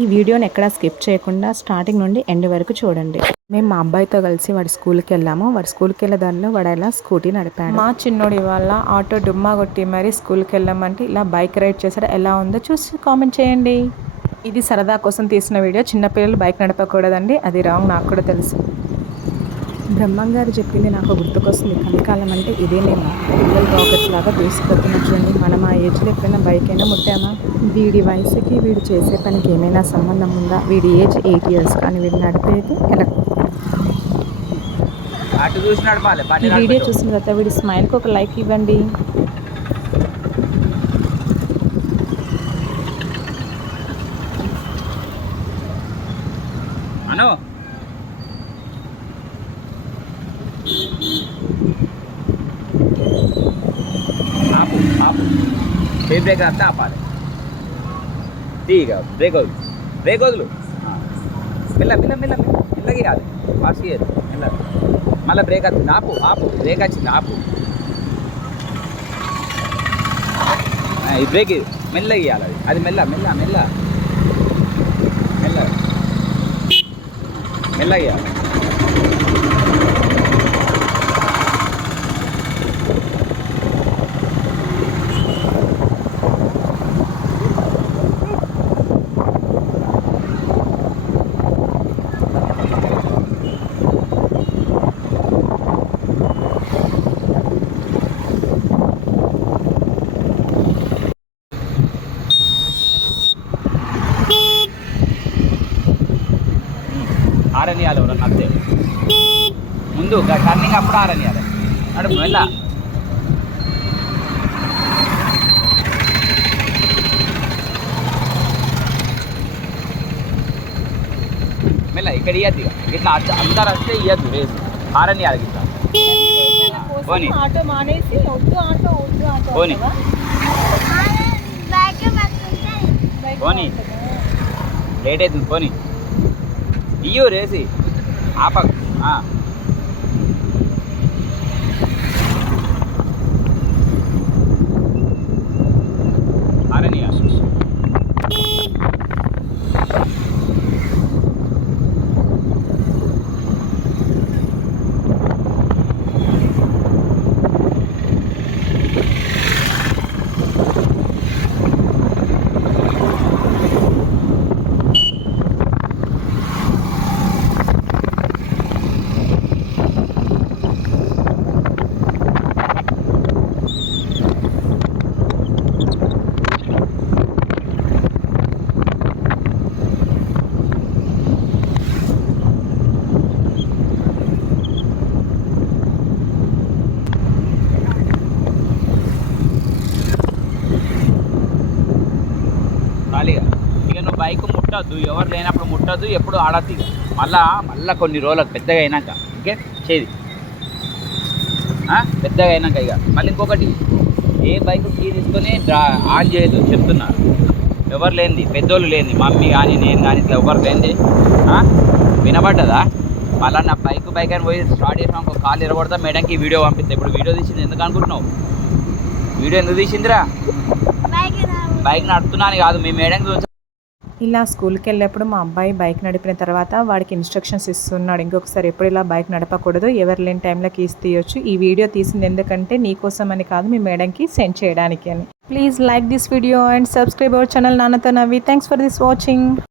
ఈ వీడియోని ఎక్కడా స్కిప్ చేయకుండా స్టార్టింగ్ నుండి ఎండ్ వరకు చూడండి. మేము మా అబ్బాయితో కలిసి వాడి స్కూల్కి వెళ్ళాము. వాడి స్కూల్కి వెళ్ళే దానిలో వాడు ఇలా స్కూటీ నడిపాడు. మా చిన్నోడి వాళ్ళ ఆటో డుమ్మా కొట్టి మరి స్కూల్కి వెళ్ళామంటే ఇలా బైక్ రైడ్ చేసాడు. ఎలా ఉందో చూసి కామెంట్ చేయండి. ఇది సరదా కోసం తీసిన వీడియో. చిన్నపిల్లలు బైక్ నడపకూడదండి, అది రాంగ్. నాకు కూడా తెలుసు. బ్రహ్మం గారు చెప్పింది నాకు గుర్తుకొస్తుంది. కలికాలం అంటే ఇదేనేమో. పిల్లలు రాకెట్స్ లాగా దూసుకొస్తున్నట్లుండి. మనం ఆ ఏజ్లో ఎప్పుడైనా బైక్ అయినా ముట్టామా? వీడి వయసుకి వీడు చేసే పనికి ఏమైనా సంబంధం ఉందా? వీడి ఏజ్ 8 years కానీ వీడు నడిపేది ఎలా? ఈ వీడియో చూసిన తర్వాత వీడి స్మైల్కి ఒక లైక్ ఇవ్వండి. ఆపు ఆపు బ్రేక్ అంతా ఆపాలి. తీగా బ్రేక్ వదులు, బ్రేక్ వదులు. మెల్ల మెల్ల మెల్ల మెల్లగా కాదు, ఫాస్ట్ చేయదు. మెల్ల మళ్ళీ బ్రేక్ వస్తుంది. ఆపు ఆపు, బ్రేక్ వచ్చింది, ఆపు. ఈ బ్రేక్ మెల్లగా ఇవ్వాలి. అది మెల్ల మెల్ల మెల్ల మెల్ల మెల్లగా ఇవ్వాలి. ఆరనియాలి ఎవరన్నా అంతే. ముందు టర్నింగ్ అప్పుడు ఆరనియాలి. అడు మెల్ల మెల్ల ఇక్కడ ఇవ్వద్దు. ఇట్లా అందరు వస్తే ఇవ్వద్దు. రేసు ఆరనియాలి. ఇట్లా పోనీ పోనీ పోనీ లేట్ అవుతుంది. పోనీ ఇయ్యు రేసి ఆప. ఆరనియా ఖాళీగా. ఇక నువ్వు బైక్ ముట్టద్దు, ఎవరు లేనప్పుడు ముట్టద్దు, ఎప్పుడు ఆడద్దు. ఇక మళ్ళా కొన్ని రోజులకు పెద్దగా అయినాక ఓకే చేది పెద్దగా అయినాక ఇక మళ్ళీ ఇంకొకటి, ఏ బైక్ కీ తీసుకొని ఆన్ చేయదు చెప్తున్నారు. ఎవరు లేనిది, పెద్దోళ్ళు లేనిది, మమ్మీ కానీ నేను కానీ ఇట్లా ఎవరు లేనిది వినబడ్డదా? మళ్ళీ నా బైక్ అని పోయి స్టార్ట్ చేసాం, ఒక కాలు ఇరగొడతా, మేడంకి వీడియో పంపిస్తా. ఇప్పుడు వీడియో తీసింది ఎందుకు అనుకుంటున్నావు? వీడియో ఎందుకు తీసిందిరా? బైక్ నడుపుతున్నాను కాదు, మీ మేడంకి చూసా. ఇలా స్కూల్కి వెళ్ళేప్పుడు మా అబ్బాయి బైక్ నడిపిన తర్వాత వాడికి ఇన్స్ట్రక్షన్స్ ఇస్తున్నాడు. ఇంకొకసారి ఎప్పుడు ఇలా బైక్ నడపకూడదు, ఎవరు లేని టైంలో కీస్ తీయొచ్చు. ఈ వీడియో తీసింది ఎందుకంటే నీకోసం అని కాదు, మీ మేడంకి సెండ్ చేయడానికి అని. Please like this video and subscribe our channel నాన్నతో నవ్వి. Thanks for this watching.